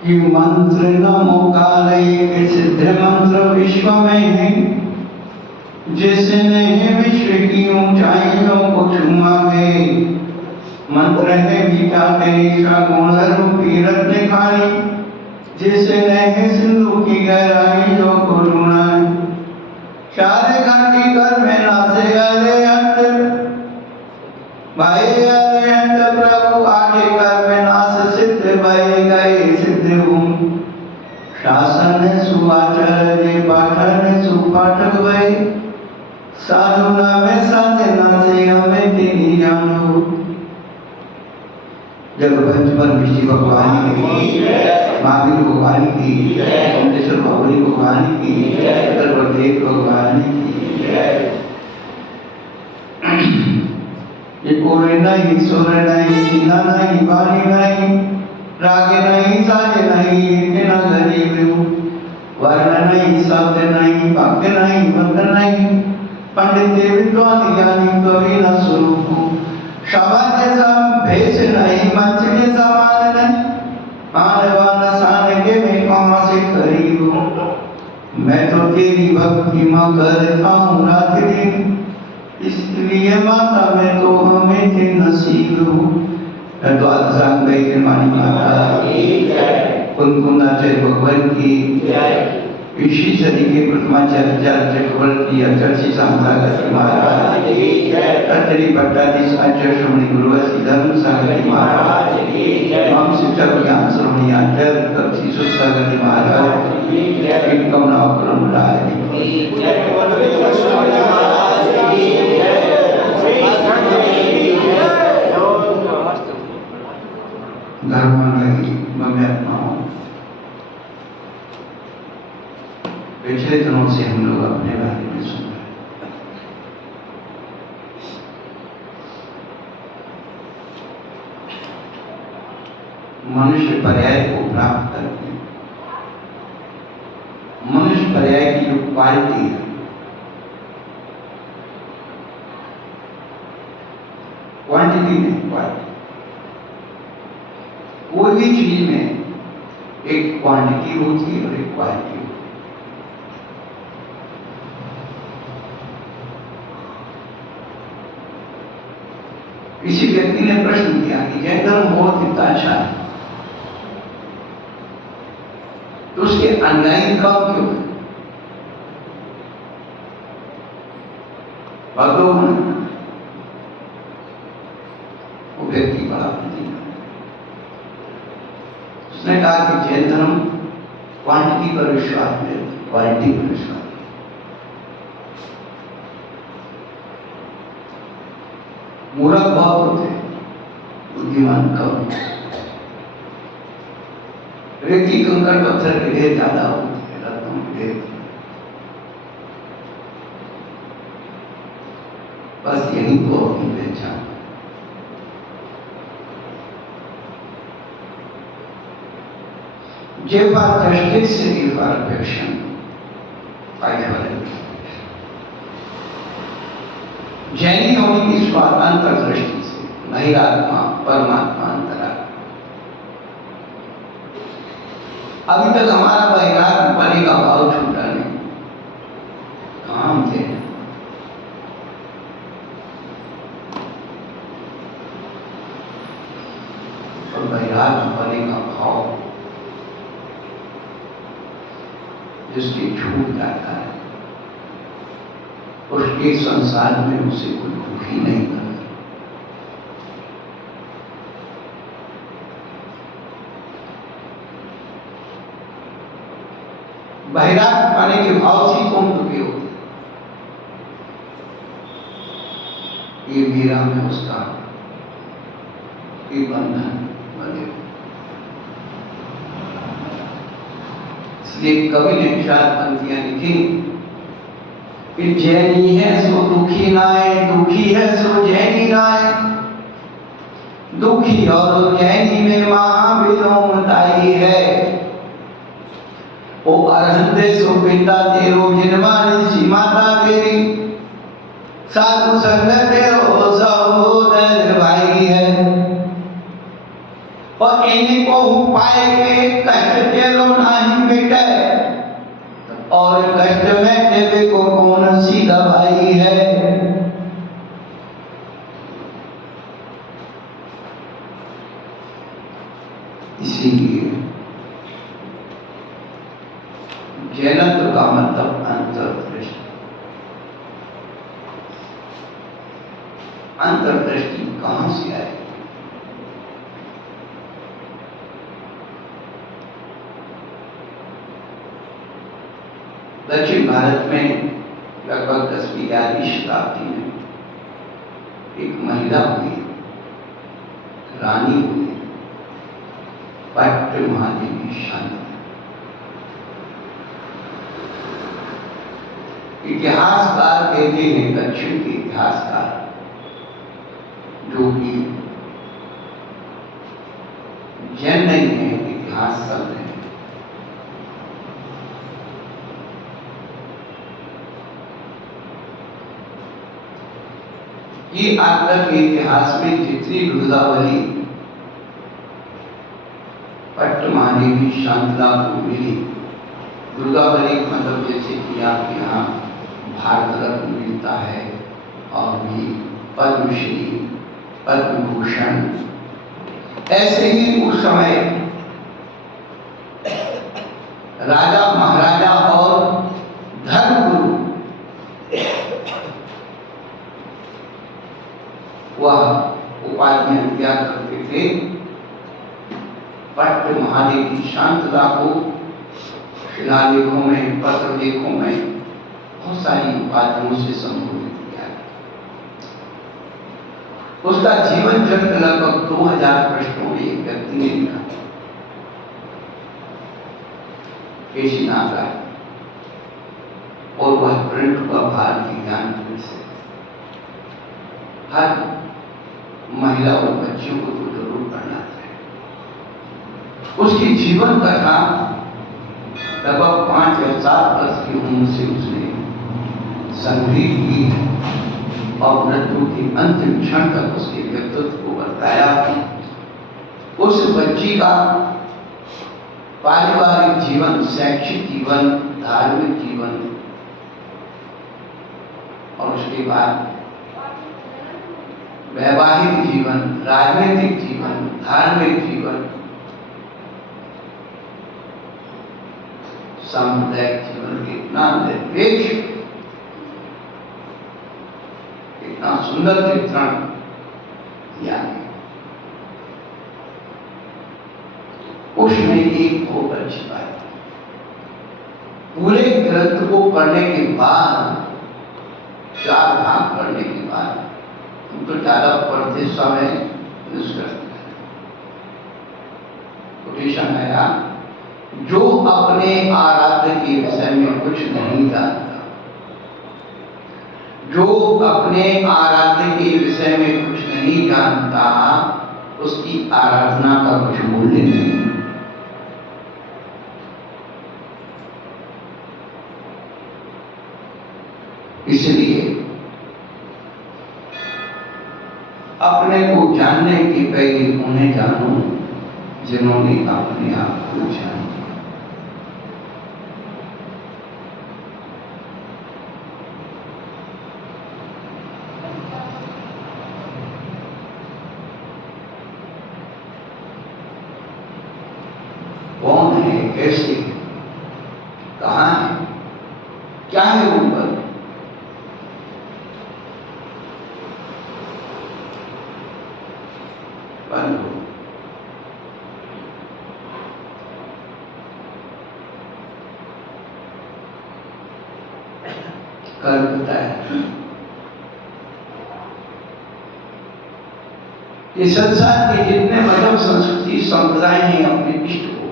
कि मंत्र नमोकालय के सिद्ध मंत्र विश्व में है, जिसने विश्व की ऊंचाइयों को छुआ है। मंत्र है बीटा तेरेसा गुण रूपी रत्न खानी, जिसने सिंधु की गहराइयों को ढूंढा है। सारे घंटी कर में नासे अरे अंत भाई अरे अंत प्रभु आगे कर में नास सिद्ध भय गए सिद्ध हूँ। शासन सुवाचार्य पाठन सुपाठक भय, साधु नामे साधे नासे हमें तेरी जानो। जगत पर विष्णु भगवान की, महावीर भगवान की, ओमकेश्वर बाबरी भगवान की, सर्वदेव भगवान की। ये कोरे नहीं सुर नहीं सीना नहीं बानी नहीं, रागे नहीं साजे नहीं इतना गरीब हूँ। वर्ण नहीं शब्द नहीं भक्त नहीं मंत्र नहीं, पंडित विद्वान ज्ञानी कवि न स्वरूप हूँ। शब्द जैसा भेष नहीं मंच के समान नहीं, मानवान सान के मैं कौन से करीब हूँ। मैं तो तेरी भक्ति में करता हूँ रात दिन, इसलिए माता मैं तो हमें नसीब हूँ। द्वादशांग मानी माता कुनकुनाचार्य भगवान की, इसी सदी के प्रथमाचार्य चक्रवर्ती आचार्य सामसागर महाराज, अत्रि भट्टाधीश आचार्य श्रमणी गुरु धर्म सागर महाराज, हम शिक्षक ज्ञान श्रमणी आचार्य कक्षी सागर महाराज, इन कमनाओं क्रम राज धर्म नहीं मैं आत्मा हूँ। पिछले दिनों से हम लोग अपने बारे में सुन रहे हैं। मनुष्य पर्याय को प्राप्त करते हैं। मनुष्य पर्याय की जो क्वालिटी है, क्वांटिटी नहीं क्वालिटी। कोई भी चीज में एक क्वांटिटी होती है और एक क्वालिटी होती है। किसी व्यक्ति ने प्रश्न किया कि जैन धर्म बहुत इतना अच्छा है, तो उसके अनुयायी कम क्यों है? भगवान वो व्यक्ति बड़ा बुद्धिमान, उसने कहा कि जैन धर्म क्वांटिटी पर विश्वास नहीं, क्वालिटी पर विश्वास। मूर्ख बहुत होते, बुद्धिमान कम। रेती कंकड़ पत्थर के ढेर ज्यादा होते हैं, रत्नों के ढेर। बस यही तो अपनी पहचान। जेवा justice is for affection, fight for it. जैनी होने की स्वातंत्र दृष्टि से नहीं आत्मा परमात्मा अंतरात्मा। अभी तक हमारा वैराग्य बने का भाव छूटा नहीं। काम थे और वैराग्य बने का भाव जिसके छूट जाता है, उसके संसार में उसे कोई दुखी नहीं करता। वैराग्य पाने के भाव से कौन दुखी होते? ये मेरा में उसका ये बंधन बने। इसलिए कवि ने चार पंक्तियां लिखी कि जैनी है सो दुखी नाय, दुखी है सो जैनी नाय। दुखी और जैनी में महाविरोधताई है। ओ अरहंते सो पिता तेरो जिनवानी सी माता तेरी। साधु संग तेरो सहोदर भाई है। और इन्हीं को पाए के कष्ट तेलो नहीं मिटे, और कष्ट में देवे को कौन सीधा भाई है। इसीलिए जैनत्व का मतलब अंतर्दृष्टि। अंतर्दृष्टि कहां से आई? दक्षिण भारत में लगभग 10वीं-11वीं शताब्दी में एक महिला हुई, रानी हुई, पट्ट महादेवी शांति। इतिहासकार कहते हैं, दक्षिण के इतिहासकार, जो कि जैन नहीं है, इतिहास सब है, ये आज तक के इतिहास में जितनी रुद्रावली पट्ट महादेवी शांतला को मिली, रुद्रावली मतलब जैसे कि आपके यहाँ भारत रत्न मिलता है, और भी पद्मश्री, पद्म भूषण, ऐसे ही उस समय राजा महाराजा और धर्मगुरु वह उपाधियां दिया करते थे। पट्ट महादेवी शांतला को शिलालेखों में, पत्र लेखों में बहुत सारी उपाधियों से संबोधित किया है। उसका जीवन चरित्र लगभग 2000 पृष्ठों में एक व्यक्ति ने लिखा, केशीनाथ राय, और वह प्रिंट हुआ भारतीय ज्ञानपीठ से। हर महिला और बच्चियों को तो जरूर पढ़ना चाहिए। उसकी जीवन कथा लगभग 5 या 7 वर्ष की उम्र से उसने संग्रहित की, और मृत्यु के अंतिम क्षण तक उसके व्यक्तित्व को बताया। उस बच्ची का पारिवारिक जीवन, शैक्षिक जीवन, धार्मिक जीवन, और उसके बाद वैवाहिक जीवन, राजनीतिक जीवन, धार्मिक जीवन, सामुदायिक जीवन, कितना निरपेक्ष, कितना सुंदर चित्रण किया है। उसमें एक बहुत अच्छी बात, पूरे ग्रंथ को पढ़ने के बाद, 4 भाग पढ़ने के बाद, तो ज्यादा पढ़ते समय निष्कर्ष कोटेशन आया, जो अपने आराध्य के विषय में कुछ नहीं जानता, जो अपने आराध्य के विषय में कुछ नहीं जानता, उसकी आराधना का कुछ मूल्य नहीं। इसलिए अपने को जानने के पहले उन्हें जानो जिन्होंने अपने आप को जाना। कौन है, कैसे, कहाँ है, क्या है ऊपर, कर बताया। ये संसार के जितने मजहब, संस्कृति, संप्रदाय हैं, अपने इष्ट को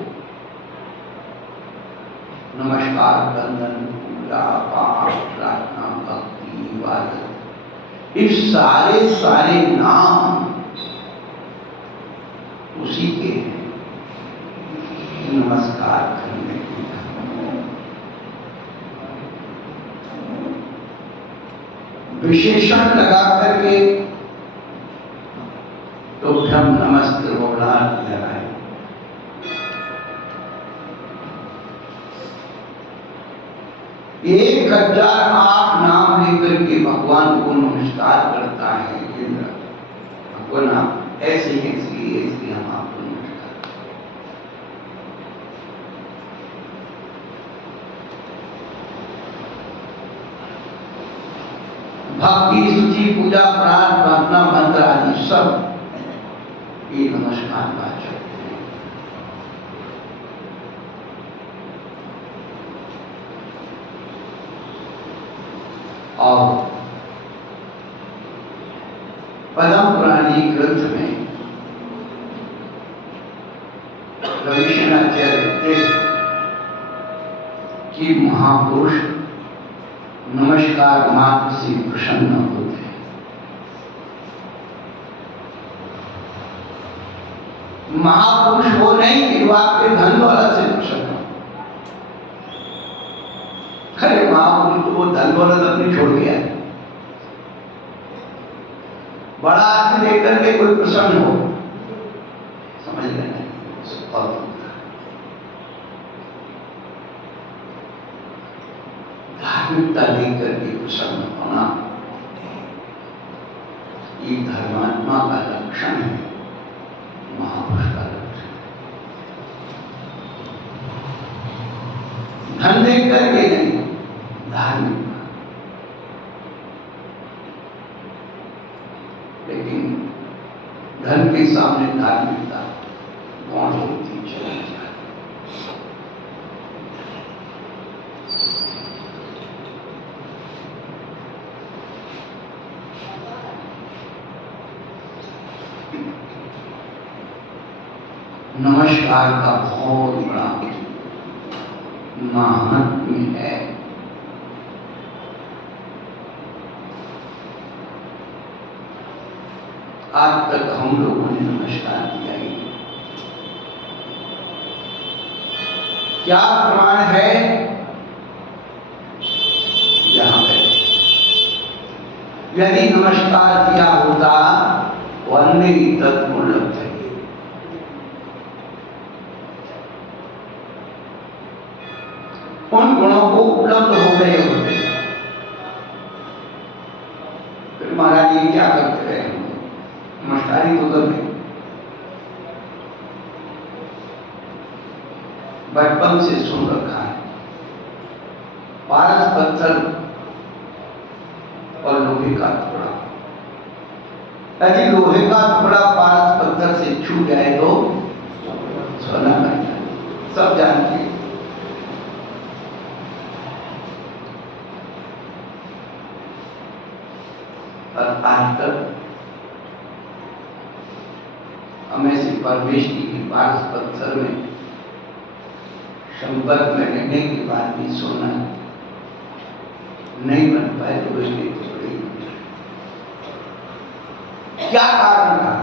नमस्कार, वंदन, पूजा, पाठ, प्रार्थना, भक्ति, इबादत, इस सारे नाम उसी के नमस्कार करने के विशेषण लगा करके तो भ्रम नमस्ते बोला लगाए। 1008 नाम लेकर के भगवान को नमस्कार करता है इंद्र। भगवान आप ऐसे इसलिए हम आपको नमस्कार। भक्ति, स्तुति, पूजा, प्रार्थना, मंत्र आदि सब ये नमस्कार वाचक है। और पद्म पुराणी ग्रंथ में रविशंकराचार्य लिखते हैं कि महापुरुष नमस्कार मात्र से प्रसन्न होते हैं। महापुरुष वो नहीं कि वो आपके धन दौलत से प्रसन्न हो। अरे महापुरुष तो वो धन दौलत अपनी छोड़ गया है। बड़ा आदमी देख करके कोई प्रसन्न हो, समझ गए नहीं? धार्मिकता देख करके प्रसन्न होना ये धर्मात्मा का लक्षण है, महापुरुष का लक्षण। धन देख करके नहीं, धार्मिक। लेकिन धन के सामने धार्मिकता गौण होती चली जाती। नमस्कार का बहुत बड़ा महात्म्य है। आज तक हम लोगों ने नमस्कार किया ही क्या प्रमाण है? यहां पे यदि नमस्कार किया होता तो अन्य ही तत्व लगते उन गुणों को उपलब्ध हो गए होते। फिर महाराज ये क्या करते रहे? नमस्कार ही तो करते। बचपन से सुन रखा है, पारस पत्थर और लोहे का टुकड़ा। यदि लोहे का टुकड़ा पारस पत्थर से छू जाए तो सोना बन जाए, सब जानते हैं। और आज तक हमें से परमेश की पारस पत्थर में संपर्क में रहने के बाद भी सोना नहीं बन पाए तो उसके टुकड़े क्या कारण था?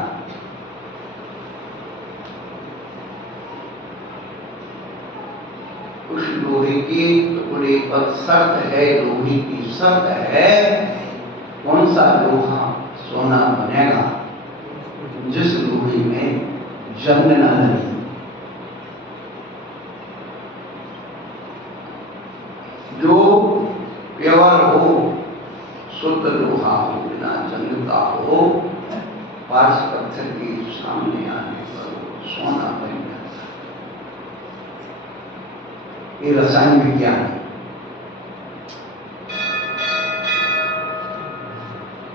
उस लोहे के टुकड़े पर शर्त है, लोहे की शर्त है, कौन सा लोहा सोना बनेगा? जिस लोहे में जंग न लगे, जो प्योर हो, शुद्ध लोहा हो, बिना जंग का हो, पारस पत्थर के सामने आने पर सोना बन जाता है। ये रसायन विज्ञान है।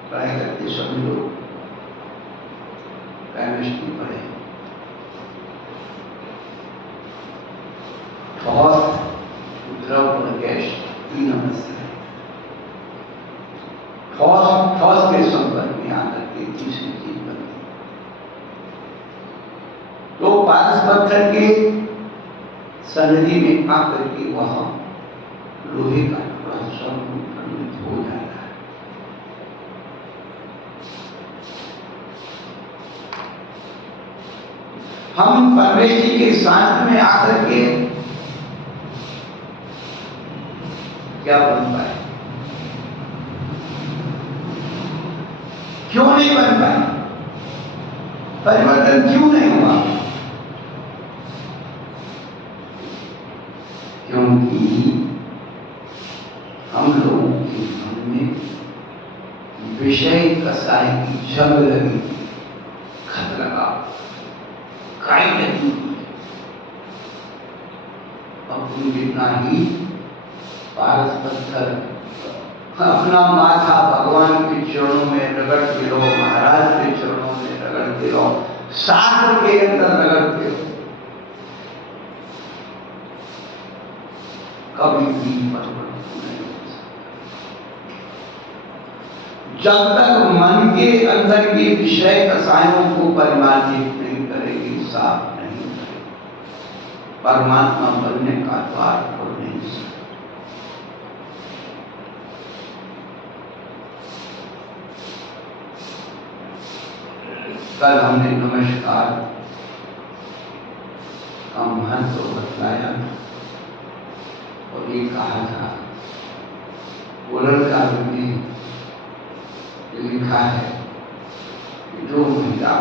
ट्राई करके सभी लोग केमिस्ट्री पढ़े। ठोस, द्रव और गैस, तीन अवस्था है। ठोस के संपर्क में आकर के तीसरी चीज बनती। तो पारस पत्थर के सन्निधि में आकर के वह लोहे का टुकड़ा संपन्नित हो जाता है। हम परमेश्वर के साथ में आकर के क्या बन पाए? क्यों नहीं बन पाए? परिवर्तन क्यों नहीं हुआ? क्योंकि हम लोगों के मन में विषय कसाई की जंग लगी, खत लगा, काई लगी। अब तुम जितना ही पारस पत्थर अपना माथा भगवान के चरणों में रगड़ते रहो, महाराज के चरणों में रगड़ते रहो, शास्त्र के अंदर रगड़ते रहो, कभी भी परिवर्तन नहीं हो सकता। जब तक मन के अंदर के विषय कसायों को परिमार्जित नहीं करेगी, साफ नहीं करेगी, परमात्मा बनने का द्वार खोल नहीं सकता। कल हमने नमस्कार का महत्व बतलाया और ये कहा था, पुरनकाल में लिखा है कि जो महिला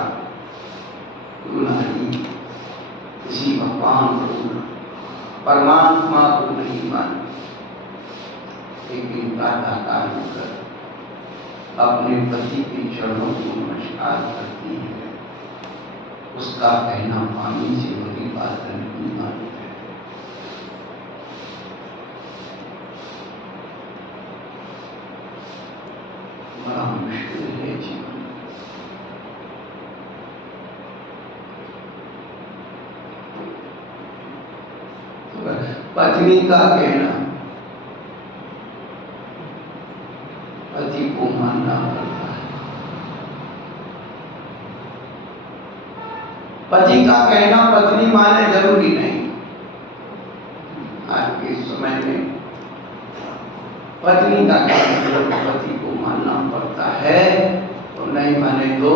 किसी भगवान को, परमात्मा को नहीं मानती, लेकिन प्रातःकाल होकर अपने पति के चरणों को नमस्कार करती है, उसका कहना पानी से बड़ी बात नहीं मानी है। बड़ा मुश्किल है जीवन। पत्नी का कहना पति को मानना पड़ता है। पति का कहना पत्नी माने जरूरी नहीं। आज के समय में पत्नी का कहना पति को मानना पड़ता है, और नहीं माने तो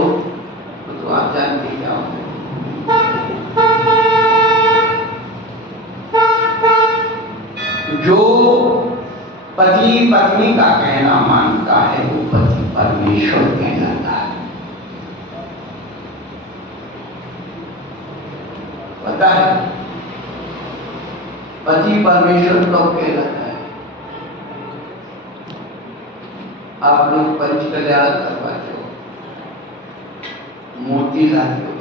आप जानते क्या होते। जो पति पत्नी का कहना मानता है वो पति परमेश्वर कहलाता है। पता है पति परमेश्वर कब कहलाता है? आप लोग पंच कल्याण करवाते हो, मूर्ति लाते हो,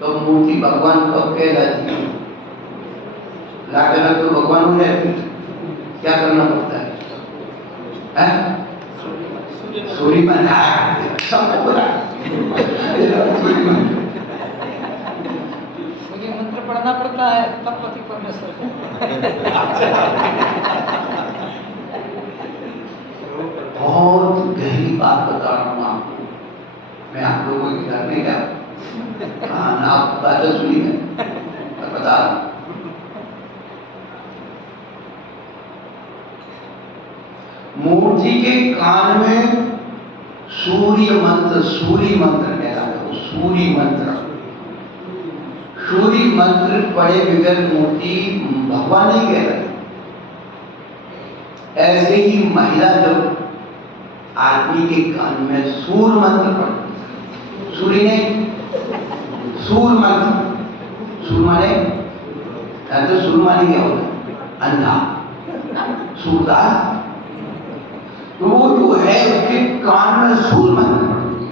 तो मूर्ति भगवान कब कहलाती है? लाके रख तो भगवान हो जाएगी। क्या करना पड़ता है? सूर्य बना सब सूर्य मंत्र पढ़ना पड़ता है, तब पति परमेश्वर। बहुत गहरी बात बता रहा हूँ आपको, मैं आप लोगों के घर में क्या आप बातें सुनी है, मैं बता रहा हूँ। मूर्ति के कान में सूर्य मंत्र कहता है। सूर्य मंत्र पढ़े बगैर मूर्ति भगवान नहीं कह रहे। ऐसे ही महिला जब आदमी के कान में सूर्य मंत्र पढ़ती, सूर्य ने सूर्य मंत्र, सूर्य माने तो सूर्य माने क्या होता? अंधा, सूरदास। तो वो जो है उसके कान में सूर्य मंत्र पड़ती है।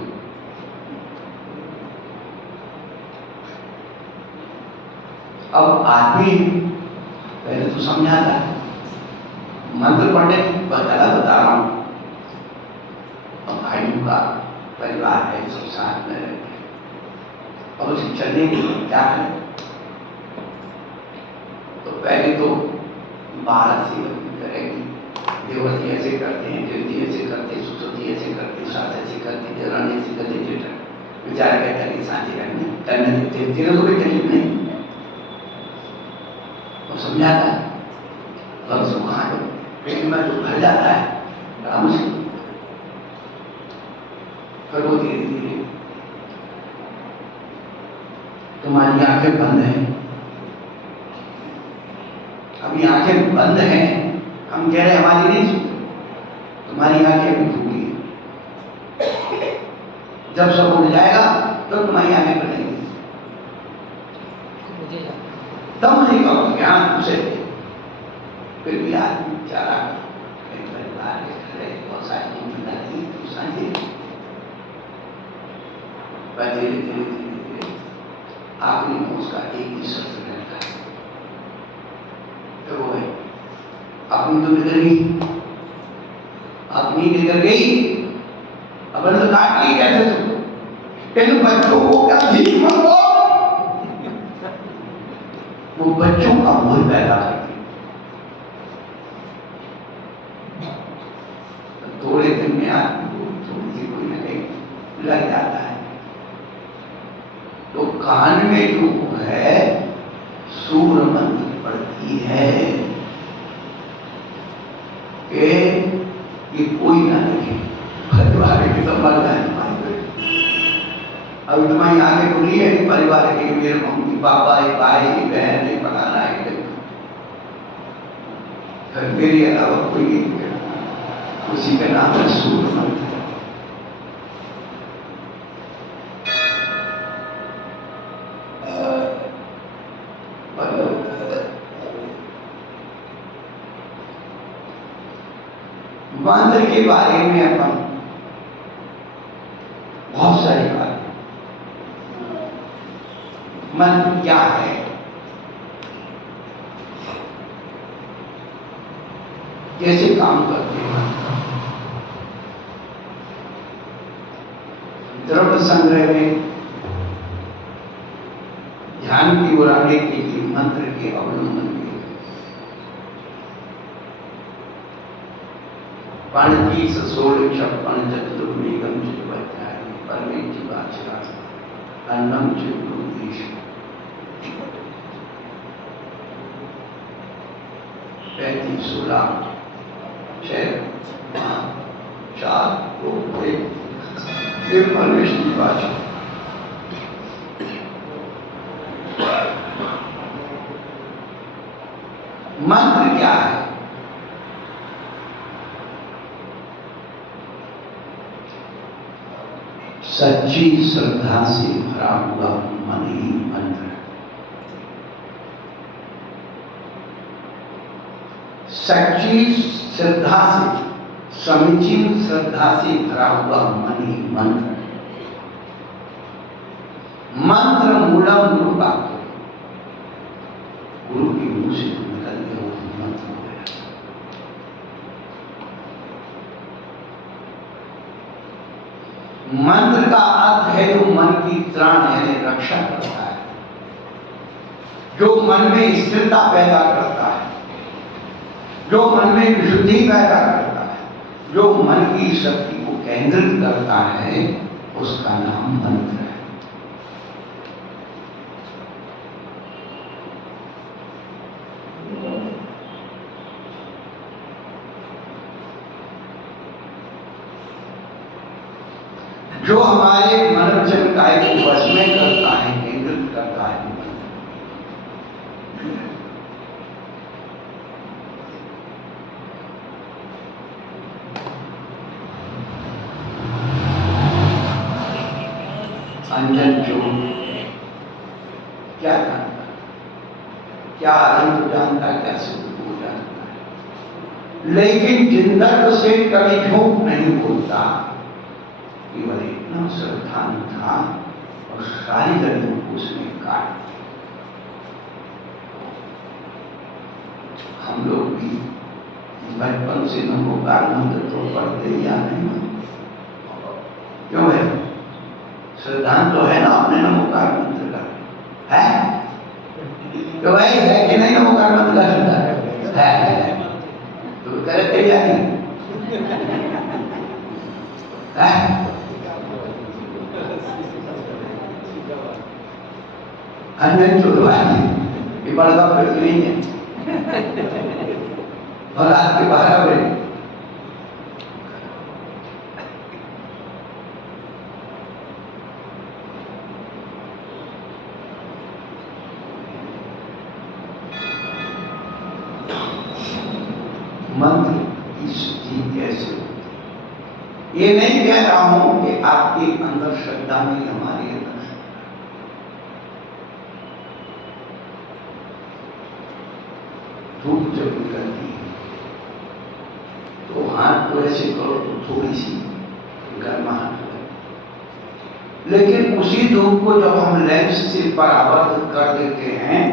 अब आदमी पहले तो समझाता है, मंत्र पढ़ने की बता रहा हूं। अब भाइयों का परिवार है, सब साथ में रहते हैं, और उसे चलने के लिए क्या है? तो पहले तो बाहर से करेगी, देवती ऐसे करते हैं, देवती ऐसे करते, सुसती ऐसे करते, सास ऐसे करते, देवरानी ऐसे करते, जेठा विचार कहता है शांति करने देते, तेरे को भी तकलीफ नहीं, और समझाता है। और उसको कहा पेट में जो भर जाता है बड़ा मुश्किल। फिर वो धीरे धीरे, तुम्हारी आंखें बंद हैं, अभी आंखें बंद हैं, हम कह रहे हमारी नहीं सुनते, तुम्हारी आंखें भी खुली है। जब सब उड़ जाएगा तो तुम्हारी आंखें खुलेंगी, तब मुझे कहो कि हाँ तुझे। फिर भी आदमी बेचारा परिवार के खड़े बहुत सारी जिम्मेदारी तो साझे पर धीरे धीरे धीरे धीरे आखिरी में उसका एक ही शर्त रहता है, तो वो है अपनी तो निकल गई, अपनी निकल गई, अब तो काट ली कैसे तुम इन बच्चों को क्या भीख मांगो, वो बच्चों का मोह पैदा करती, थोड़े दिन में आदमी को थोड़ी सी कोई ना कहीं लग जाता है। तो कान में जो है सूर मंत्र पड़ती है कि ये कोई ना देखे, परिवार के सब मर जाए तुम्हारे, अभी तुम्हारी आगे खुली है परिवार के, मेरे मम्मी पापा, एक भाई, एक बहन, एक फलाना, एक फिर मेरे अलावा कोई नहीं, उसी का नाम है सूर मंत्र। मंत्र के बारे में अपन बहुत सारी बातें, मंत्र क्या है, कैसे काम करते हैं, द्रव्य संग्रह में ध्यान की ओर आने के लिए मंत्र के अवलंबन के पाणिति ससोड़ छप्पन चतुर्वेगम चित्वाध्याय परमें जीवाचरा अन्नम चित्तोदेश 35 16 6 5 4 2 1 ये परमेश्वर की भाषा। मंत्र क्या है? सच्ची श्रद्धा से भरा हुआ मन ही मंत्र है। सच्ची श्रद्धा से, समीचीन श्रद्धा से भरा हुआ मन ही मंत्र है। मंत्र मूलम गुरु वाक्य, गुरु के मुंह से निकल गया वो मंत्र हो गया। मंत्र का अर्थ है जो मन की त्राण यानी रक्षा करता है, जो मन में स्थिरता पैदा करता है, जो मन में विशुद्धि पैदा करता है, जो मन की शक्ति को केंद्रित करता है, उसका नाम मंत्र है। जो हमारे मनोचन काय को वश में करता है, केंद्रित करता है। अंजन जो क्या जानता, क्या आनंद जानता, क्या सुख को जानता है, लेकिन जिंदर से कभी झूठ नहीं बोलता। केवल इतना श्रद्धान था और सारी गलियों को उसने काट दिया। हम लोग भी बचपन से नमोकार मंत्र तो पढ़ते या नहीं, क्यों है? श्रद्धान तो है ना अपने नमोकार मंत्र का, है तो भाई है कि नहीं? नमोकार मंत्र का श्रद्धा है तो करते या नहीं है? अन्य चुड़वानी ये बड़ा फिर नहीं है और रात के 12 बजे मंत्र की शुद्धि कैसे होती? ये नहीं कह रहा हूं कि आपके अंदर श्रद्धा नहीं, हमारे अंदर धूप जब निकलती है को ऐसे करो तो थोड़ी सी गर्माहट लगे, लेकिन उसी धूप को जब हम लेंस से परावर्तित कर देते हैं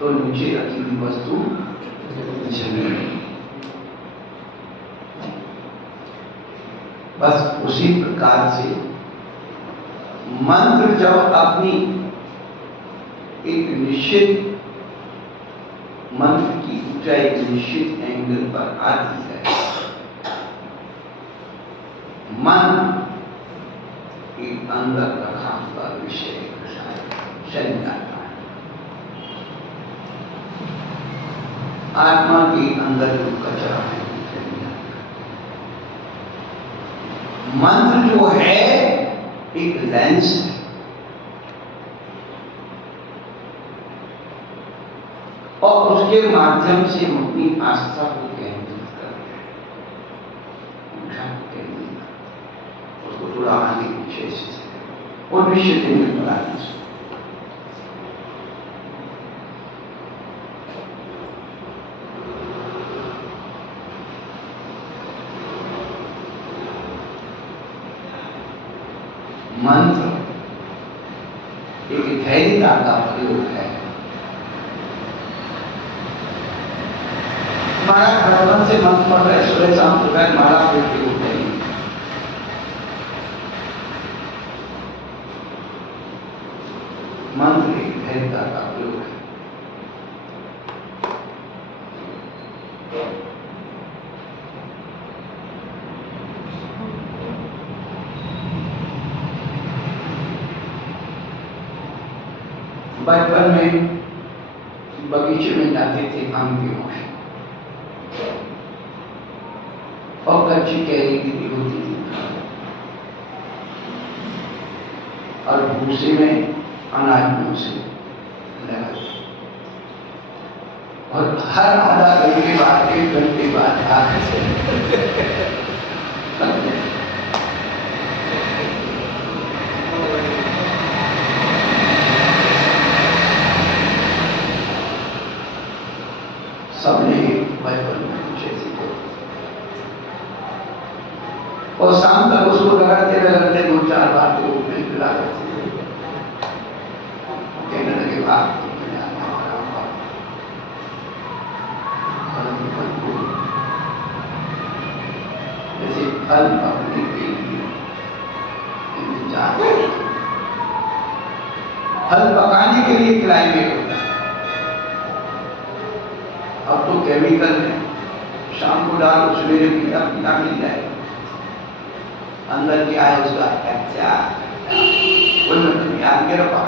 तो नीचे रखी हुई वस्तु जलने लगती। बस उसी प्रकार से मंत्र जब अपनी एक निश्चित मंत्र की ऊंचाई एक निश्चित एंगल पर आती है, मन एक अंदर रखा हुआ विषय चल जाता है। आत्मा के अंदर जो कचरा है चल जाता है। मंत्र जो है एक लेंस है, और उसके माध्यम से हम अपनी आस्था को केंद्रित करते हैं, उसको थोड़ा आगे पीछे से और निश्चित में बनाने से। मंत्र एक धैर्यता का प्रयोग है। हमारा भगवान से मंत्र पढ़ रहे सुबह शाम सुबह माला पेट के उठे मंत्र एक धैर्यता का प्रयोग है। बचपन में बगीचे में जाते थे आम के वृक्ष, और कच्ची कैरी की होती थी, और भूसे में अनाज में उसे लगा, और हर आधा घंटे बाद 1 घंटे बाद सबने बचपन में कुछ ऐसी को, और शाम तक उसको लगाते 2-4 बार तो नहीं पिला करते थे। कहने लगे बात जैसे फल पकने के लिए इंतजार, फल पकाने के लिए क्लाइमेट होता है। अब तो केमिकल है, शाम को डालो सवेरे पीला पीला मिल जाएगा, अंदर क्या है उसका कच्चा याद के रखा।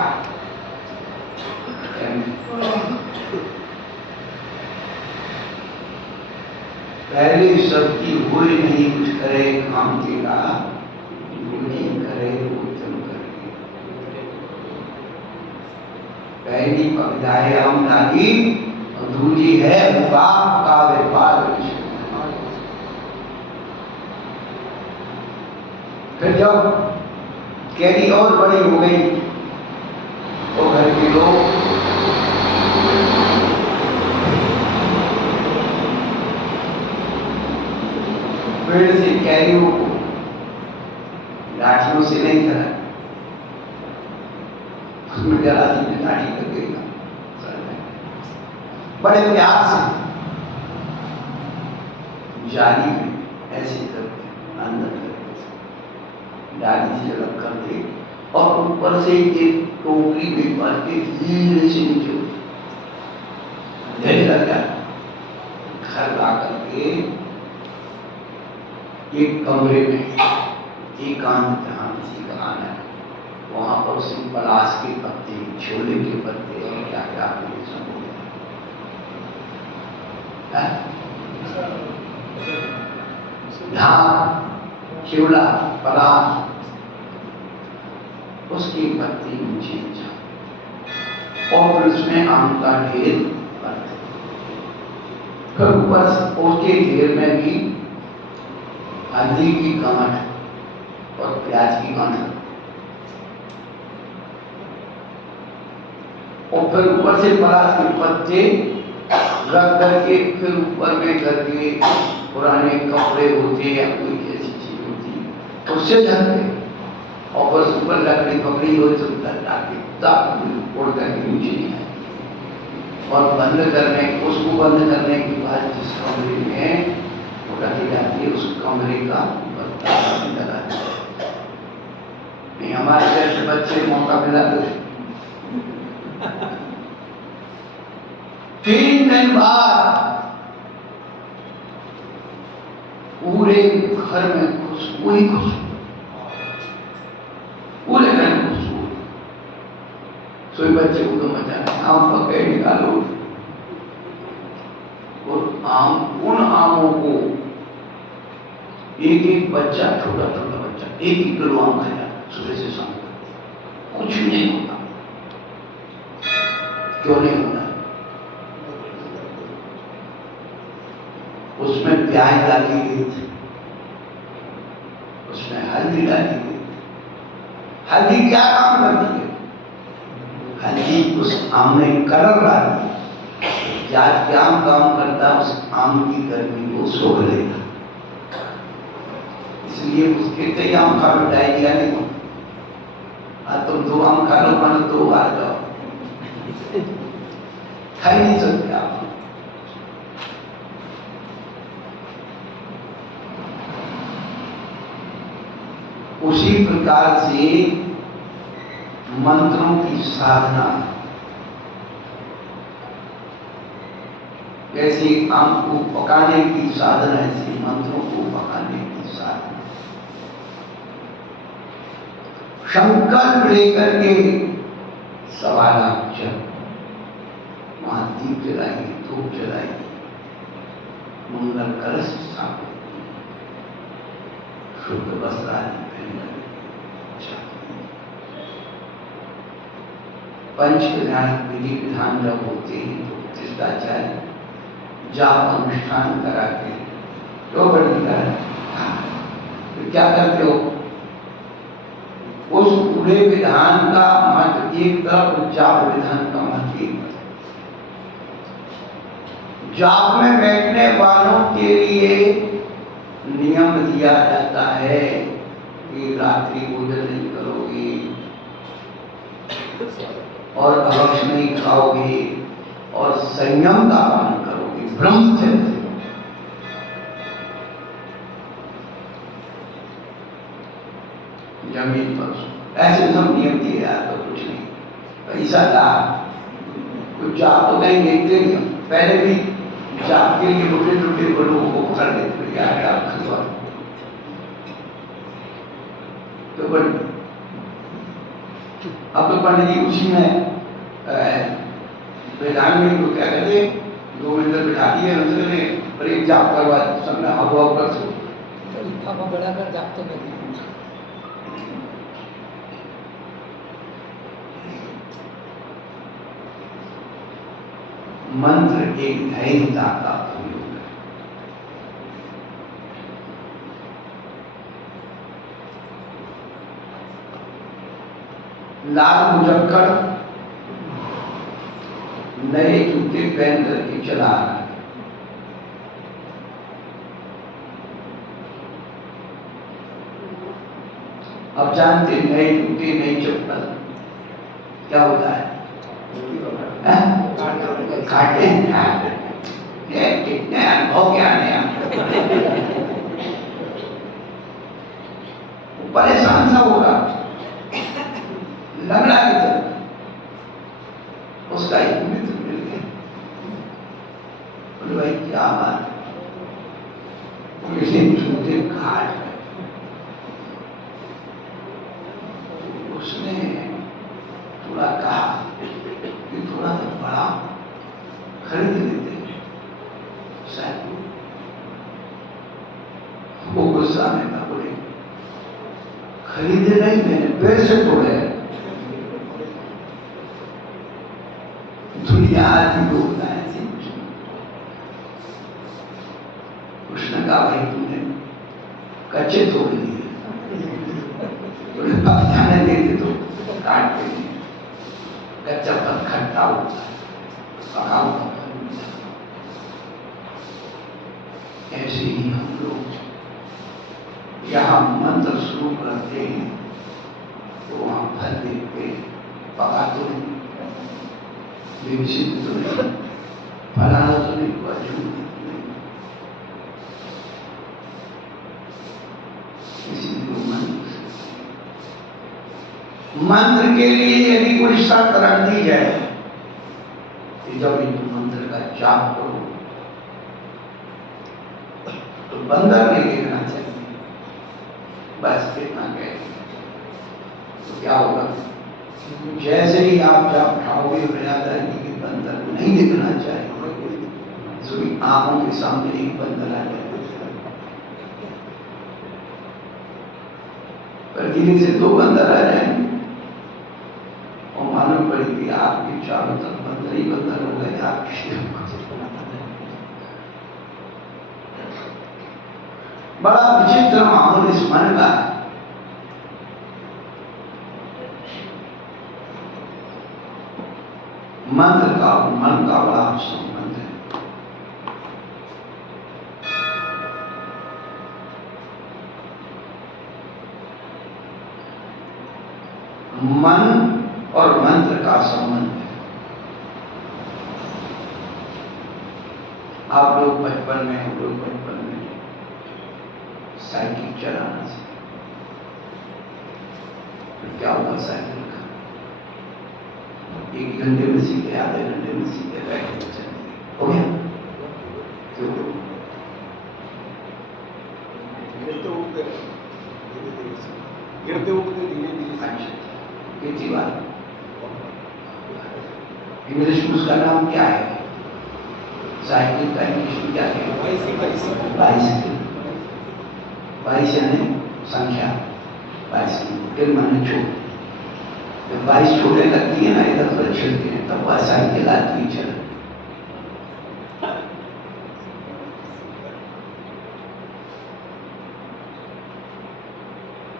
पहले सबकी हुई नहीं कुछ करे काम तेरा, नहीं करे उत्तम करे। पहली पकड़ाए आम लागी और दूसरी है बाप का व्यापार। फिर जब कैरी और बड़ी हो गई तो घर के लोग पेड़ से कैरियों को लाठियों से नहीं धरा, उसमें जरा सी लाठी लग गई, बड़े प्यार से जाली में ऐसे करके अंदर डाली से अलग करके, और ऊपर से एक टोकरी में भर के धीरे से नीचे ढेर लग जाता। घर ला करके एक कमरे में एकांत जहाँ किसी का आना है, वहां पर उसे पलाश के पत्ते, छोले के पत्ते और क्या क्या धान, शिवला, पलाश, उसकी पत्ती नीचे और फिर उसमें आम का ढेर भरते, फिर ऊपर उसके ढेर में भी हल्दी की गांठ और प्याज की गांठ, और फिर ऊपर से पलाश के पत्ते रख करके फिर ऊपर में करके पुराने कपड़े होते या कोई ऐसी चीज होती उससे ढकते, और बस ऊपर लकड़ी पकड़ी हो तो उड़ करके नीचे नहीं आए। और बंद करने, उसको बंद करने के बाद जिस कमरे में वो रखी जाती है उस कमरे का ताला भी लगा दिया। नहीं हमारे जैसे बच्चे मौका मिला तो 3 दिन बाद पूरे घर में खुशबू ही खुशबू, पूरे घर में खुशबू। सोई बच्चे को तो मचा आम पके निकालो, और आम, उन आमों को एक एक बच्चा, छोटा छोटा बच्चा एक एक किलो आम खाया सुबह से शाम तक, कुछ नहीं होता। क्यों नहीं होता? उसमें प्याज डाली गई थी, उसमें हल्दी डाली गई। हल्दी क्या काम करती है? हल्दी उस आम में कलर डाली, प्याज क्या काम करता है? उस आम की गर्मी को सोख लेता, इसलिए उसके कई आम खा लो डायरिया नहीं हो। तुम 2 आम खा लो, मानो 2 बार जाओ, खा ही नहीं सकते आप। उसी प्रकार से मंत्रों की साधना, जैसे आम को पकाने की साधना, ऐसे मंत्रों को पकाने की साधना। संकल्प लेकर के 1.25 लाख जप, वहां दीप जलाएंगे, धूप जलाएंगे, मंगल कलश स्थापित, शुद्ध वस्त्र आदि पहनकर पंच कल्याण विधि विधान जब होते हैं तो शिष्टाचार्य जाप अनुष्ठान कराते हैं। तो बड़ी तो क्या करते हो? उस पूरे विधान का महत्व एक तरफ, जाप विधान का महत्व एक तरफ। जाप में बैठने वालों के लिए नियम दिया जाता है कि रात्रि भोजन नहीं करोगे और अवश्य नहीं खाओगे और संयम का पालन करोगे, ब्रह्मचर्य। जमीन पर ऐसे सब नियम दिए यार, तो कुछ नहीं, पैसा था कुछ जाप तो कहीं देखते नहीं। पहले भी जाप के लिए छोटे छोटे लोगों को पकड़ लेते यार, जाप खिलवा तो बड़ी। अब तो पंडित जी उसी में विधान में तो क्या कहते, 2 मिनट बिठा दिए उनसे, पर एक जाप करवा सबने हवा कर सो बड़ा कर जाप तो नहीं। मंत्र एक धैर्यता का प्रयोग है। लाल मुजक्कर नए जूते पहन करके चला रहा है। अब जानते नए जूते, नई चप्पल क्या होता है? काटे कितने अनुभव क्या नया, परेशान सा होगा, लग रहा है कि उसका एक मित्र मिल गया, बोले भाई क्या बात, जूते काट, उसने थोड़ा कहा कि थोड़ा सा बड़ा खरीद लेते शायद। वो गुस्सा में था, बोले खरीदे नहीं, मैंने पैसे तोड़े। दुनिया आदमी को होता है ऐसे कुछ। कृष्ण का भाई तुमने कच्चे तोड़ लिए, बोले जाने देते तो काट के कच्चा पत्थर खट्टा होता है, पका हुआ। ऐसे ही यहाँ मंत्र शुरू करते हैं तो वहां फल देखते पका तो नहीं, विकसित तो नहीं, फलाना तो नहीं, वजूद नहीं। इसीलिए मंत्र के लिए यदि कोई शर्त रख दी जाए कि जब इस मंत्र का जाप करो तो बंदर नहीं देखना चाहिए, बस इतना कह तो क्या होगा? जैसे ही आप जाप उठाओगे प्रयागराज के बंदर को नहीं दिखना चाहिए, तो आंखों के सामने एक बंदर आ जाएगा, पर धीरे से 2 बंदर आ जाएंगे और मालूम पड़ेगी आपके चारों तरफ बंदर ही बंदर हो गए। आप बड़ा विचित्र माहौल इस मन का। मंत्र का मन का बड़ा संबंध है। मन और मंत्र का संबंध है। आप लोग बचपन में, हम लोग बचपन में साइकिल चलाना सीखे, क्या हुआ साइकिल का? 1 घंटे में सीखे, आधे घंटे में सीखे, बैठे चलते हो गया। क्यों? गिरते उठते धीरे-धीरे। अच्छा, कितनी बार? इंग्लिश में उसका नाम क्या है? साइकिल का इंग्लिश में क्या है? बाइसिकल। बाइस यानी संख्या, 22 फिर माने छोटे, जब 22 छोटे लगती है ना, इधर उधर छिड़ते हैं, तब वह साइकिल आती है चल।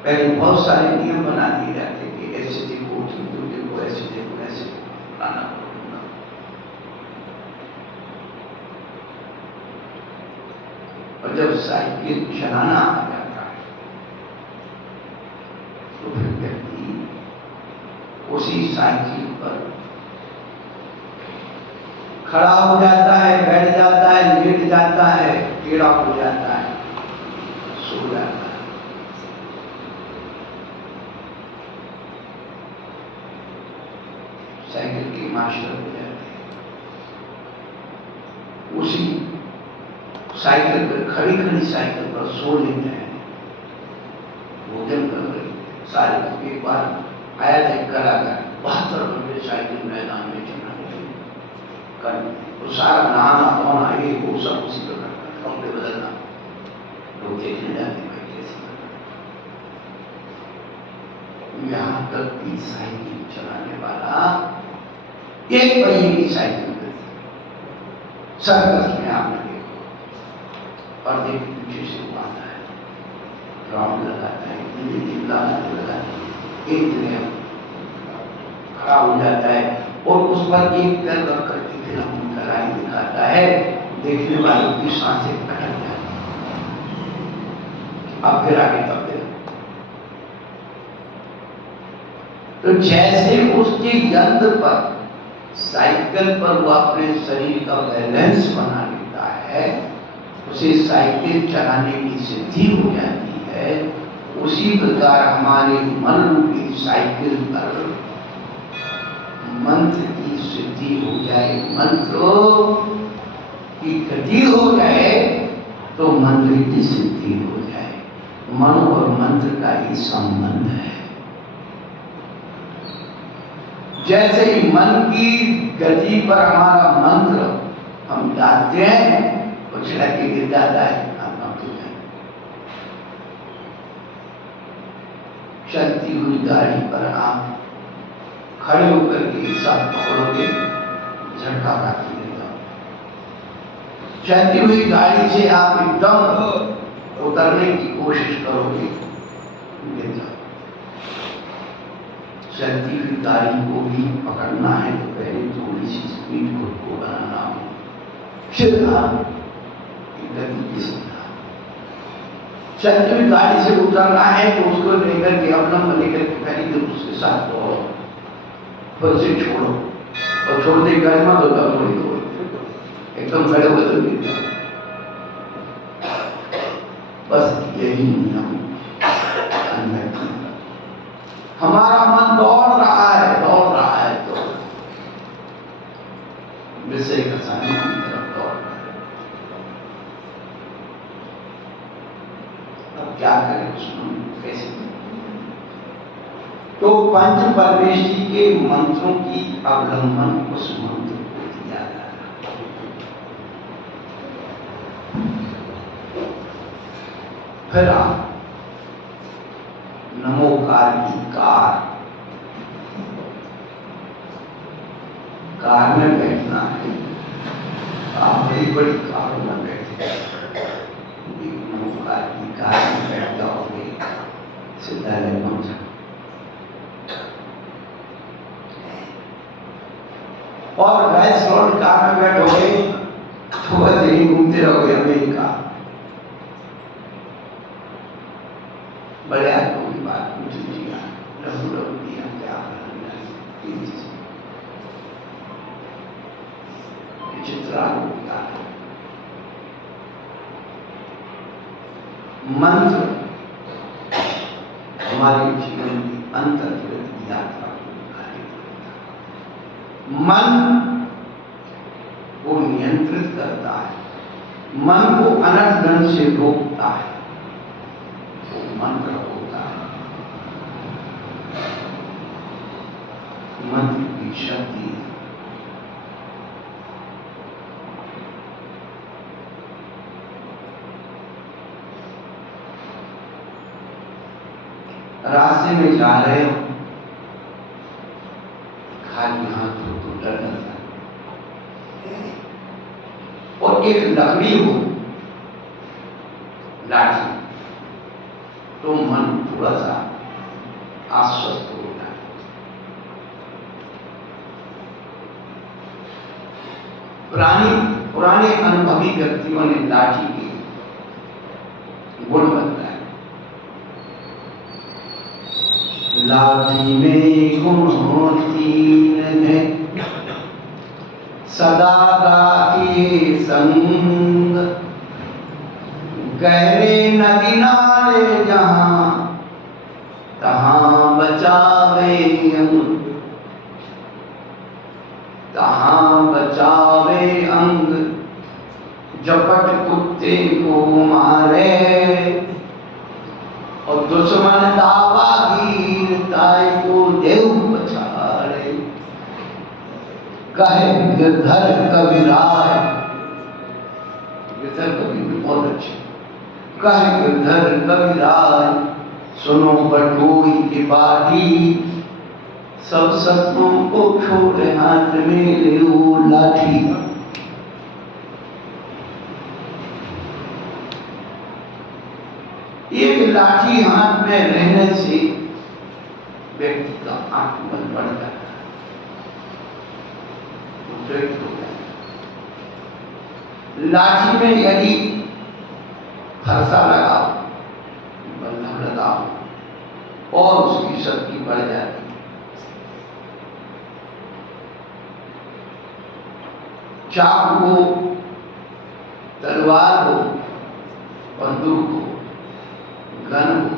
पहले बहुत सारे नियम बना दिए जाते कि ऐसे देखो, देखो, ऐसे देखो, ऐसे आना पड़ेगा। और जब साइकिल चलाना आ जाता है तो फिर व्यक्ति उसी साइकिल पर खड़ा हो जाता है, बैठ जाता है, लेट जाता है, टेढ़ा हो जाता है, सो जाता है। साइकिल के मास्टर हो जाते हैं। उसी साइकिल पर खड़ी साइकिल पर सो लेते हैं, भोजन कर रहे सारे। एक बार आया था कलाकार, 72 घंटे साइकिल मैदान में चलाने कर, तो सारा नहाना धोना ये वो सब उसी पर करता, कपड़े बदलना, लोग देखने जाते भाई कैसे करता। यहाँ तक कि साइकिल चलाने वाला एक पहिए की साइकिल पे सर्कस में आपने देखो, और देख पीछे से वो आता है, राउंड लगाता है, लगाता है, एक जगह खड़ा हो जाता है और उस पर एक पैर रख करके फिर अपनी कलाई दिखाता है, देखने वालों की सांसें अटक जाती है। अब फिर आगे तब देखो, तो जैसे उसके यंत्र पर, साइकिल पर वो अपने शरीर का बैलेंस बना लेता है, उसे साइकिल चलाने की सिद्धि हो जाती है, उसी प्रकार हमारे मन रूपी साइकिल पर मंत्र की सिद्धि हो जाए, मंत्र की गति हो जाए तो मंत्र की सिद्धि हो जाए। मन और मंत्र का ही संबंध है। जैसे ही मन की गति पर हमारा मंत्र हम गाते हैं, वो छिड़क के गिर जाता है, चलती हुई गाड़ी पर आप खड़े होकर के एक साथ पकड़ोगे, झटका काट देगा। चलती हुई गाड़ी से आप एकदम उतरने की कोशिश करोगे, गिर जाओगे। चलती हुई गाड़ी को भी पकड़ना है तो पहले थोड़ी सी स्पीड खुद को बनाना हो, फिर आप गति की सुविधा। शत्रु गाड़ी से उतरना है तो उसको लेकर के अवलंबन लेकर के पहले तो उसके साथ दौड़ो, फिर उसे छोड़ो और छोड़ने का मत होता थोड़ी दो एकदम खड़े बदल देते। बस यही नियम हमारा मन दौड़ रहा है तो विषय का सामने की तरफ दौड़ रहा है। अब क्या करें उसमें कैसे? तो पंच परमेष्टि के मंत्रों की अवलंबन उस मंत्र को दिया जा रहा है। फिर आप नमोकार की कार में बैठना है। आप बड़ी बड़ी कारों में बैठे, नमोकार की कार में बैठ जाओगे, सिद्धालय पहुंच जाओगे। और वेस्ट रोड कार में बैठोगे तो बस यही घूमते रहोगे अमेरिका। बड़े आदमियों की बात मुझे दिया लघु दिया क्या चित्रा मंत्र हमारे जीवन की अंतर्गत यात्रा मन को नियंत्रित करता है, मन को अनर्थ धन से रोकता है, वो मंत्र होता है। मंत्र की शक्ति है। रास्ते में जा रहे हो, खाली हाथों तो डर लगता है, और एक लकड़ी हो लाठी तो मन थोड़ा सा आश्वस्त हो जाए। पुराने अनुभवी व्यक्तियों ने लाठी के गुण बताए। लाठी में गुण तीन है, सदा राखिए संग, गहरे नदी नाले जहां तहां बचावे अंग, तहां बचावे अंग, जपट कुत्ते को मारे और दुश्मन दावा गिरताए को देव बचारे। कहे गिरधर कबीराय, गिरधर कबीर बहुत अच्छे, कहे गिरधर कबीराय सुनो बटोई की बाटी, सब सपनों को छोड़े हाथ में ले वो लाठी। एक लाठी हाथ में रहने से व्यक्ति का आत्मबल बढ़ जाता है, प्रेरित हो जाता है। लाठी में यदि फरसा लगाओ, बंधन लगाओ और उसकी शक्ति बढ़ जाती है। चाक हो, तलवार हो, बंदूक हो, गन हो,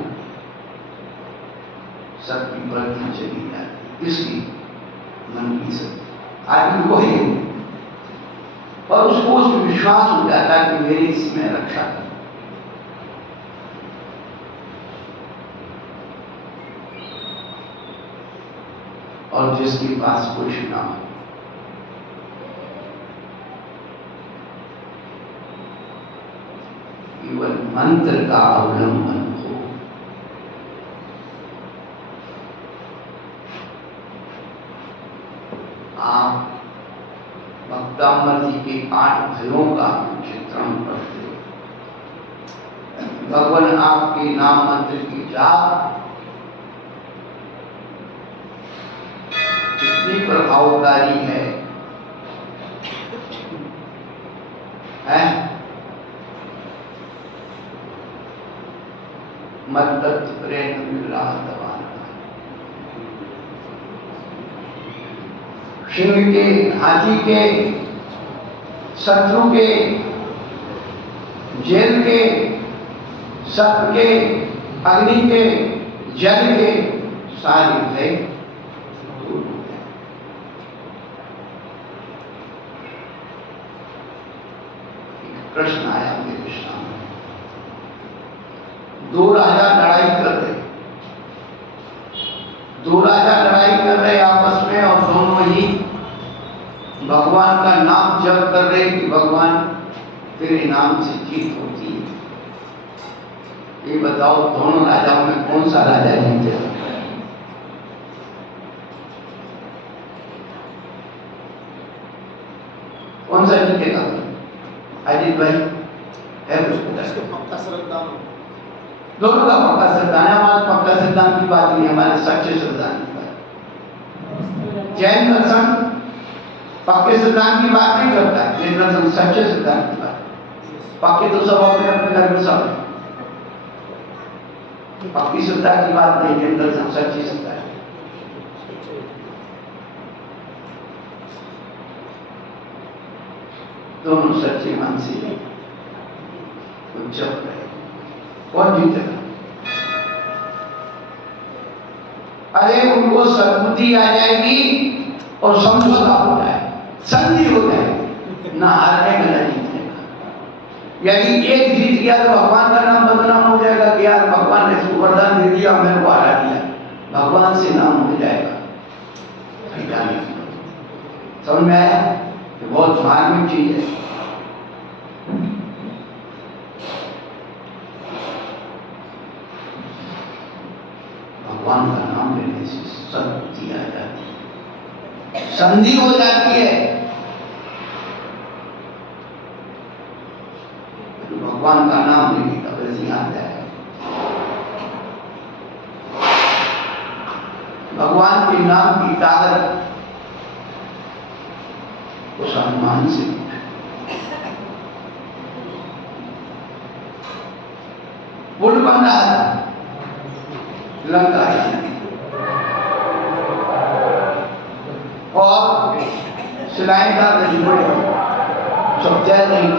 शक्ति बढ़ती चली जाती। इसलिए मन की शक्ति आदमी को ही, और उसको उस विश्वास हो जाता कि मेरी इसमें रक्षा कर। और जिसके पास कुछ ना हो, केवल मंत्र का अवलंबन हो, आप भक्तामर जी के 8 भयों का चित्रण करते हो। भगवान आपके नाम मंत्र की जाप कितनी प्रभावकारी है? मद्दत प्रेम विलाह दवान। सिंह के, हाथी के, शत्रु के, जेल के, सर्प के, अग्नि के, जल के सारे भय दूर हो गए। प्रश्न आया मेरे सामने, दो राजा लड़ाई कर रहे, दो राजा लड़ाई कर रहे आपस में और दोनों ही भगवान का नाम जप कर रहे कि भगवान तेरे नाम से जीत होती है। ये बताओ दोनों राजाओं में कौन सा राजा जीतेगा? कौन सा जीतेगा? अजीत भाई है कुछ पक्का श्रद्धालु, दोनों का पक्का सिद्धांत है। हमारा पक्का सिद्धांत की बात नहीं, हमारे सच्चे सिद्धांत की बात। जैन दर्शन पक्के सिद्धांत की बात नहीं करता है, जैन दर्शन सच्चे सिद्धांत की बात। पक्के तो सब अपने अपने घर में सब है, पक्की श्रद्धा की बात नहीं, जैन दर्शन सच्ची श्रद्धा है। दोनों सच्चे मन से जप रहे, कौन जीतेगा? अरे उनको सद्बुद्धि आ जाएगी और समझौता हो जाए, संधि हो जाएगी, ना हारने का ना जीतने का। यदि एक जीत गया तो भगवान का नाम बदनाम हो जाएगा कि यार भगवान ने इसको वरदान दे दिया, मेरे को हरा दिया, भगवान से नाम हो जाएगा। समझ में आया? ये बहुत धार्मिक चीज है। भगवान का नाम लेने से सद्बुद्धि आ जाती है, संधि हो जाती है। तो भगवान का नाम लेने का वैसे आता है। भगवान के नाम की ताकत उस हनुमान से बुढ़ बन रहा था लंका और सिलाई का नहीं चौथ्या नहीं।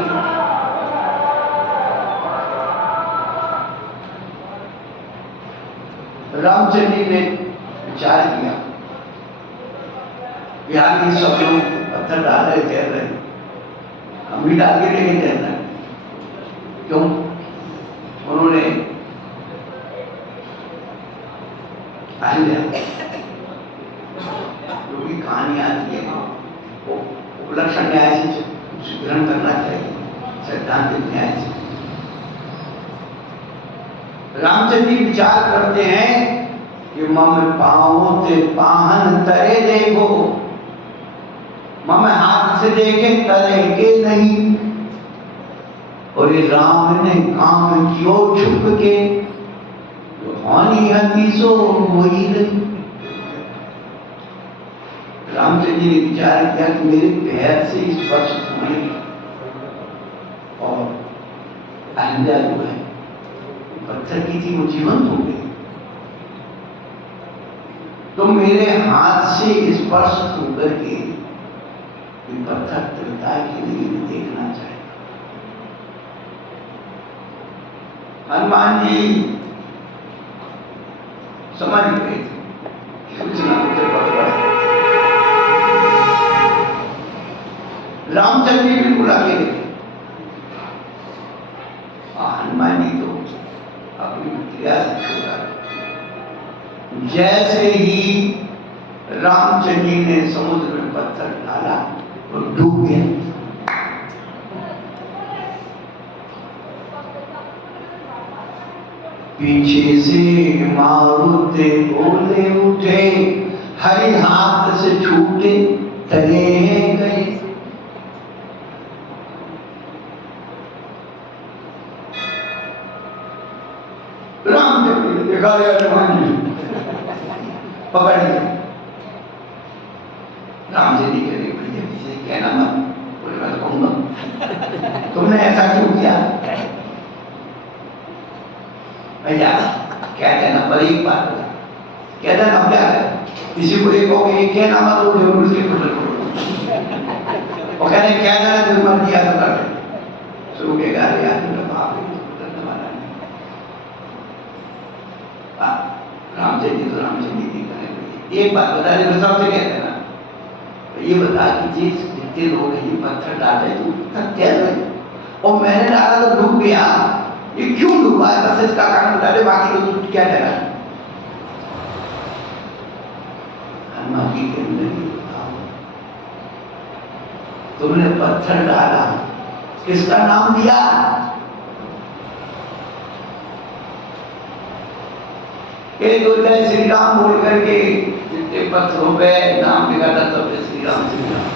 रामचंद्र जी ने विचार किया, बिहार के सब लोग पत्थर डाल रहे तैर रहे, हम भी डाल के लेके तैरना है। क्यों? उन्होंने जो भी कहानी आती है वो उपलक्षण न्याय से ग्रहण करना चाहिए, सिद्धांत न्याय से। रामचंद्र जी विचार करते हैं कि मम पाँव ते पाहन तरे देखो, मम हाथ से देखे तरे के नहीं, और ये राम ने काम कियो छुप के, हानि हती सो वही नहीं। रामचंद्र जी ने विचार किया कि मेरे पैर से स्पर्श हुए और अहिल्या जो है पत्थर की थी वो जीवंत हो गई, तो मेरे हाथ से स्पर्श होकर के पत्थर तलता है कि नहीं देखना चाहिए। हनुमान जी समझ गए रामचंद्र जी बिल्कुल आगे देखे। हनुमान जी तो अपनी क्रिया से छोड़ा। जैसे ही रामचंद्र जी ने समुद्र में पत्थर डाला तो डूब गया। पीछे से मारुति बोले उठे, हरि हाथ से छूटे तले गए। रामचंद्र ने देखा हनुमान जी पकड़ लिया। रामचंद्र जी कह रहे भैया किसी कहना मत, बोले मैं तो कहूंगा तुमने ऐसा क्यों किया भैया? कहते हैं ना, पर एक बात बता, कहते हैं ना क्या है, किसी को एक हो गई क्या नाम है तो जरूर से कुछ वो कहते हैं क्या जाना जो मर दिया तो कर दे शुरू के गाले याद में बाप रामचंद्र जी तो रामचंद्र जी करेंगे। एक बात बता दे, सबसे कहते हैं ना, तो ये बता कि जिस जितने लोग ये पत्थर डाले तो पत्थर तैर गए और मैंने डाला तो डूब गया, ये क्यों डूबा है, बस इसका कारण बता दे, बाकी तो क्या डरा हनुमान जी के अंदर ही बताओ। तुमने पत्थर डाला, किसका नाम दिया, एक दो जय श्री राम बोल करके जितने पत्थरों पे नाम लिखा था सब श्री राम श्री राम,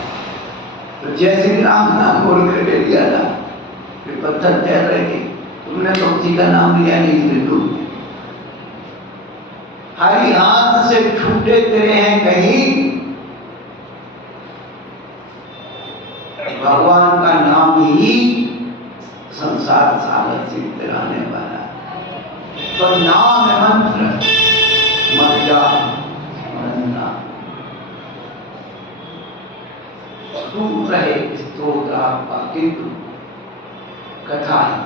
तो जय श्री राम नाम बोल करके लिया था, फिर पत्थर तैर रहे थे, तुमने तो उसी का नाम लिया नहीं, इसलिए डूब गए। हरि हाथ से छूटे तेरे हैं कहीं, भगवान का नाम ही संसार सागर से तिराने वाला, तो नाम है मंत्र, मत जा स्मरण दूर रहे स्तोत्र आपका, किंतु कथा ही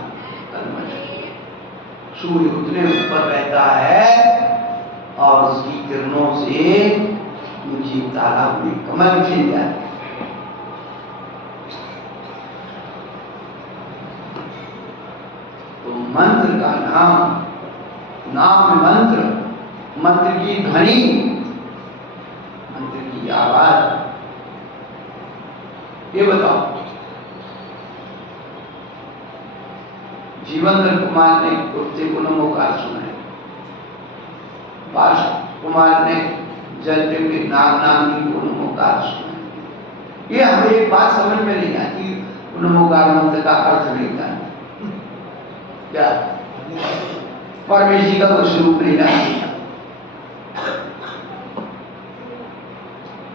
कर्मठ। सूर्य उतने ऊपर रहता है और उसकी किरणों से मुझे तालाब में कमल खिल जाते, तो मंत्र का नाम, नाम मंत्र, मंत्र की ध्वनि, मंत्र की आवाज। ये बताओ, जीवंदर कुमार ने कुर्ते को नमोकार सुनाए, पार्श कुमार ने जलदेव के नागनागिनी को नमोकार सुनाए। ये हमें एक बात समझ में नहीं आती, नमोकार मंत्र का अर्थ नहीं जानते क्या, परमेश्वर का कोई स्वरूप नहीं जानता,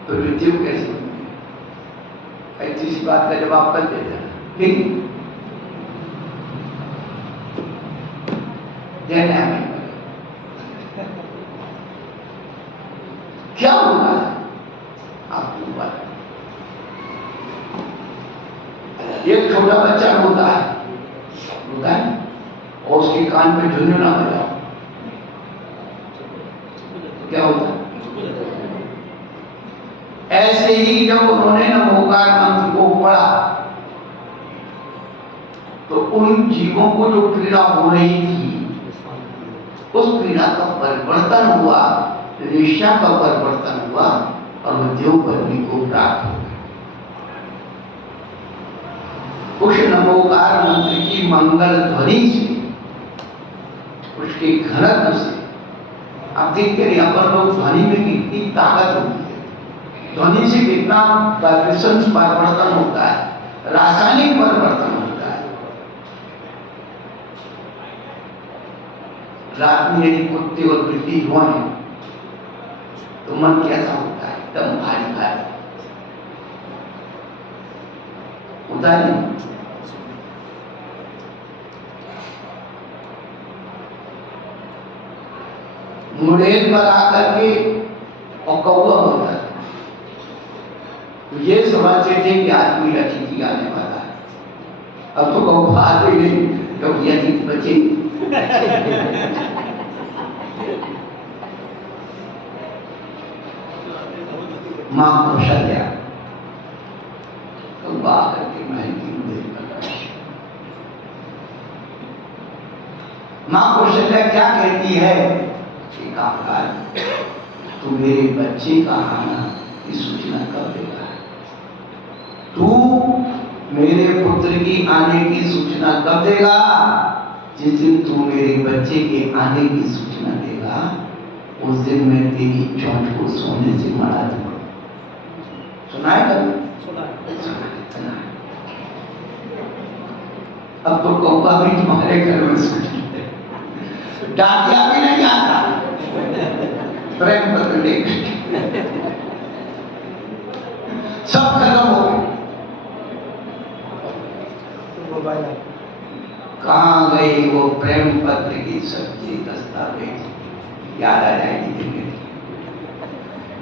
तो मृत्यु कैसे, ऐसी सी बात का जवाब कर देते हैं, लेकिन क्या होता है आपको बात, एक छोटा बच्चा रोता है और उसके कान पे झुनझुना बजाओ, क्या होता है, ऐसे ही जब उन्होंने नमोकार मंत्र को पढ़ा तो उन जीवों को जो पीड़ा हो रही थी उस पीड़ा का परिवर्तन हुआ, निशा का परिवर्तन हुआ और वो देवपत्नी को प्राप्त हो गया। उस नमोकार मंत्र की मंगल ध्वनि से, उसके घनत्व से, आप देखते हैं यहाँ पर लोग ध्वनि में कितनी ताकत होती है, ध्वनि से कितना वाइब्रेशंस परिवर्तन होता है, रासायनिक परिवर्तन होता है। रात में यदि कुत्ते और बिल्ली रोए तो मन कैसा होता है, एकदम भारी भारी होता है। मुड़ेल पर आकर के और कौवा होता है, तो ये समझते थे कि आज कोई अतिथि आने वाला है, अब तो कौवा आते नहीं, क्योंकि अतिथि बचे मां कौशल्या कौवा करके महंगी मुड़ेल पर, मां कौशल्या क्या कहती है, तू मेरे बच्चे का आना की सूचना कब देगा, तू मेरे पुत्र की आने की सूचना कब देगा, जिस दिन तू मेरे बच्चे के आने की सूचना देगा उस दिन मैं तेरी चोंच को सोने से मरा दूंगा। सुना है कभी? सुना है। अब तो कौवा भी तुम्हारे घर में सूचना, डाकिया भी नहीं आता, प्रेम पत्र लेकर सब खत्म हो गए। कहाँ गई वो प्रेम पत्र की सच्ची दस्तावेज? दस्तावेज याद आ जाएगी जिंदगी।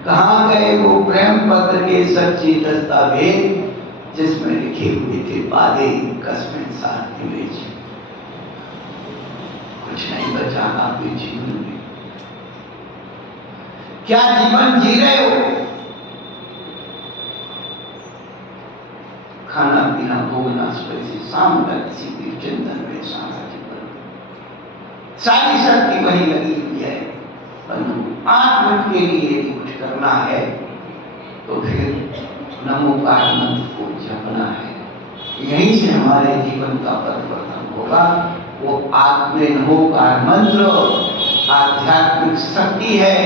कहाँ गए वो प्रेम पत्र के सच्चे दस्तावेज जिसमें लिखे हुए थे वादे कसमें साथ निवेश। कुछ नहीं बचा आपके जीवन में। क्या जीवन जी रहे हो? खाना पीना भोगना सुबह से शाम तक किसी भी चिंतन में सारा जीवन, सारी शक्ति वही लगी हुई है। परंतु 5 मिनट के लिए यदि कुछ करना है तो फिर नमोकार मंत्र को जपना है। यहीं से हमारे जीवन का परिवर्तन होगा। वो आत्मे नमोकार मंत्र आध्यात्मिक शक्ति है।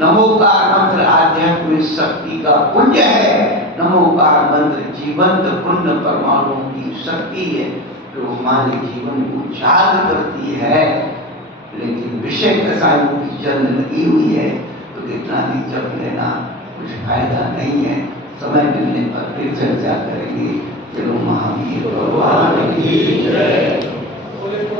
नमोकार मंत्र आध्यात्मिक शक्ति का पुंज है। नमोकार मंत्र जीवंत पुण्य परमाणुओं की शक्ति है जो हमारे जीवन को जाग करती है। लेकिन विषय कसायों की जंग लगी हुई है तो कितना भी जप लेना कुछ फायदा नहीं है। समय मिलने पर फिर चर्चा करेंगे। चलो महावीर